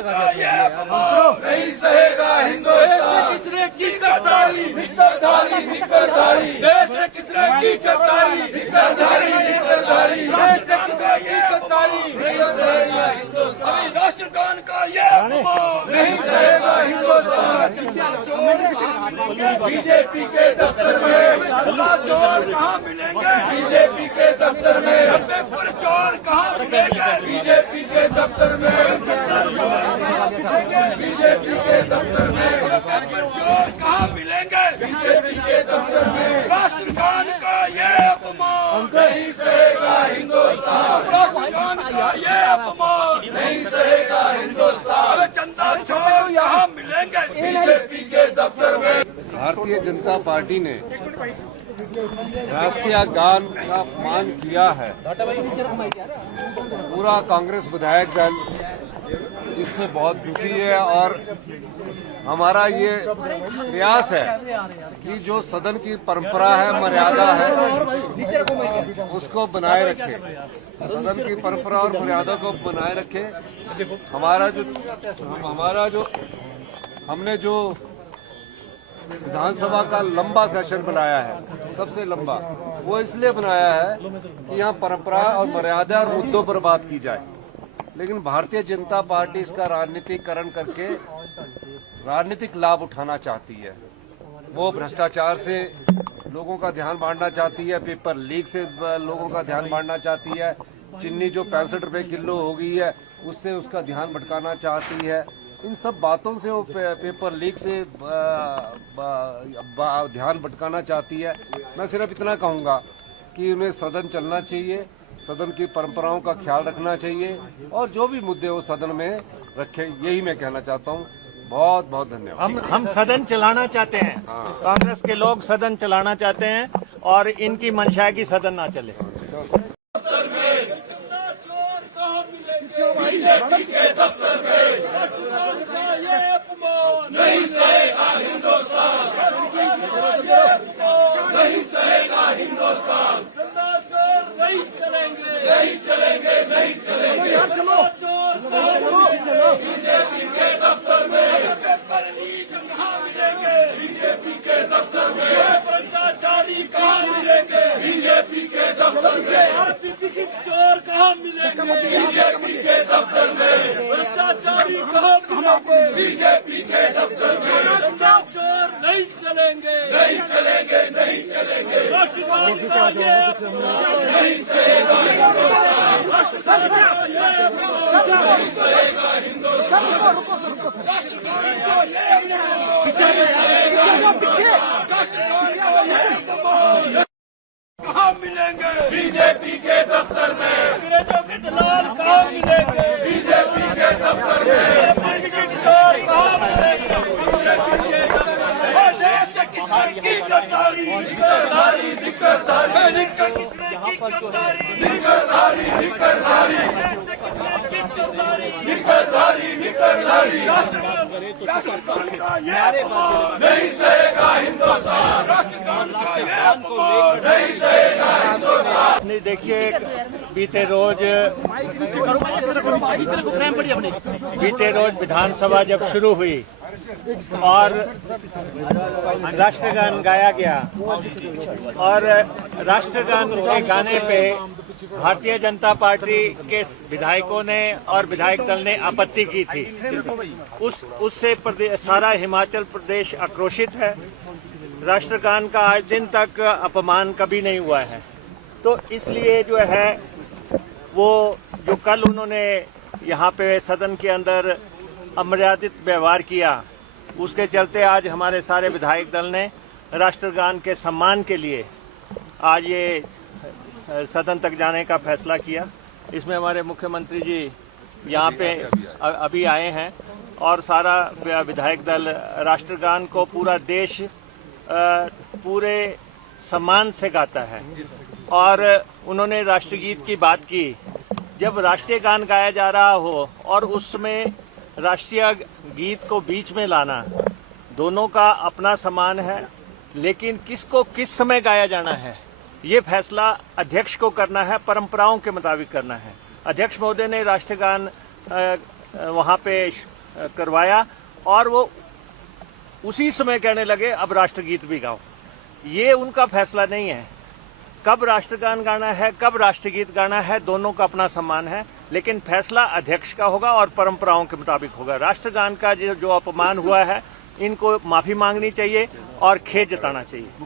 का ये अपमान नहीं सहेगा हिंदुस्तान। किसने की गद्दारी, निकरधारी निकरधारी, देश से किसने की गद्दारी, निकरधारी निकरधारी, राष्ट्रगान का ये गद्दारी नहीं सहेगा हिंदुस्तान। राष्ट्रगान का ये अपमान नहीं सहेगा हिंदुस्तान। बीजेपी के दफ्तर में चोर कहाँ मिलेंगे, बीजेपी के दफ्तर में चोर कहाँ मिलेंगे, बीजेपी के दफ्तर में बीजेपी के दफ्तर में चोर कहाँ मिलेंगे, बीजेपी के दफ्तर में। राष्ट्रगान का ये अपमान नहीं सहेगा हिंदुस्तान। राष्ट्रगान का ये अपमान नहीं सहेगा हिंदुस्तान। चंदा चोर कहाँ मिलेंगे, बीजेपी के दफ्तर में। भारतीय जनता पार्टी ने राष्ट्रीय गान का अपमान किया है। पूरा कांग्रेस विधायक दल इससे बहुत दुखी है और हमारा ये प्रयास है कि जो सदन की परंपरा है, मर्यादा है, उसको बनाए रखे। सदन की परंपरा और मर्यादा को बनाए रखे। हमने जो विधानसभा का लंबा सेशन बनाया है, सबसे लंबा, वो इसलिए बनाया है कि यहाँ परंपरा और मर्यादा और मुद्दों पर बात की जाए। लेकिन भारतीय जनता पार्टी इसका राजनीतिकरण करके राजनीतिक लाभ उठाना चाहती है। वो भ्रष्टाचार से लोगों का ध्यान बांटना चाहती है, पेपर लीक से लोगों का ध्यान बांटना चाहती है, चीनी जो 65 रुपए किलो हो गई है उससे उसका ध्यान भटकाना चाहती है। इन सब बातों से वो पेपर लीक से ध्यान भटकाना चाहती है। मैं सिर्फ इतना कहूँगा कि उन्हें सदन चलना चाहिए, सदन की परंपराओं का ख्याल रखना चाहिए और जो भी मुद्दे वो सदन में रखे, यही मैं कहना चाहता हूँ। बहुत बहुत धन्यवाद। हम सदन चलाना चाहते हैं। कांग्रेस के लोग सदन चलाना चाहते हैं और इनकी मंशा है कि सदन ना चले। बीजेपी के दफ्तर में नहीं सहेगा हिंदुस्तान, नहीं सहेगा हिंदुस्तान। नहीं चलेंगे, नहीं चलेंगे, नहीं चलेंगे। बीजेपी के दफ्तर में कहाँ मिलेंगे, बीजेपी के दफ्तर में भ्रष्टाचारी कहाँ मिलेंगे, बीजेपी के दफ्तर में चोर कहाँ मिलेंगे, बीजेपी के दफ्तर में भ्रष्टाचारी कहाँ मिलेंगे, बीजेपी के दफ्तर में चोर नहीं चलेंगे, नहीं चलेंगे, नहीं चलेंगे। राष्ट्रगान का ये नहीं सहेगा हिंदुस्तान, राष्ट्रगान का ये नहीं सहेगा हिंदुस्तान, राष्ट्रगान का ये नहीं सहेगा हिंदुस्तान, राष्ट्रगान का ये अपमान कहाँ मिलेंगे, बीजेपी के दफ्तर में। अंग्रेजों के दलाल कहाँ मिलेंगे, बीजेपी के दफ्तर में। चोर कहाँ मिलेंगे, बीजेपी के दफ्तर में। देश से किसने की गद्दारी, निकरधारी निकरधारी, निकरधारी निकरधारी, निकरधारी निकरधारी। राष्ट्रगान का ये अपमान नहीं सहेगा हिंदुस्तान, राष्ट्रगान का ये अपमान नहीं सहेगा हिंदुस्तान। नहीं, देखिए, बीते रोज विधानसभा जब शुरू हुई और राष्ट्रगान गाया गया और राष्ट्रगान के गाने पे भारतीय जनता पार्टी के विधायकों ने और विधायक दल ने आपत्ति की थी। उससे सारा हिमाचल प्रदेश आक्रोशित है। राष्ट्रगान का आज दिन तक अपमान कभी नहीं हुआ है। तो इसलिए जो है वो जो कल उन्होंने यहाँ पे सदन के अंदर अमर्यादित व्यवहार किया, उसके चलते आज हमारे सारे विधायक दल ने राष्ट्रगान के सम्मान के लिए आज ये सदन तक जाने का फैसला किया। इसमें हमारे मुख्यमंत्री जी यहाँ पे अभी आए हैं और सारा विधायक दल राष्ट्रगान को पूरा देश पूरे सम्मान से गाता है। और उन्होंने राष्ट्रगीत की बात की। जब राष्ट्रीय गान गाया जा रहा हो और उसमें राष्ट्रीय गीत को बीच में लाना, दोनों का अपना सम्मान है, लेकिन किसको किस समय गाया जाना है ये फैसला अध्यक्ष को करना है, परंपराओं के मुताबिक करना है। अध्यक्ष महोदय ने राष्ट्रगान वहां पे करवाया और वो उसी समय कहने लगे अब राष्ट्रगीत भी गाओ। ये उनका फैसला नहीं है। कब राष्ट्रगान गाना है, कब राष्ट्रगीत गाना है, दोनों का अपना सम्मान है, लेकिन फैसला अध्यक्ष का होगा और परंपराओं के मुताबिक होगा। राष्ट्रगान का जो अपमान हुआ है, इनको माफी मांगनी चाहिए और खेद जताना चाहिए।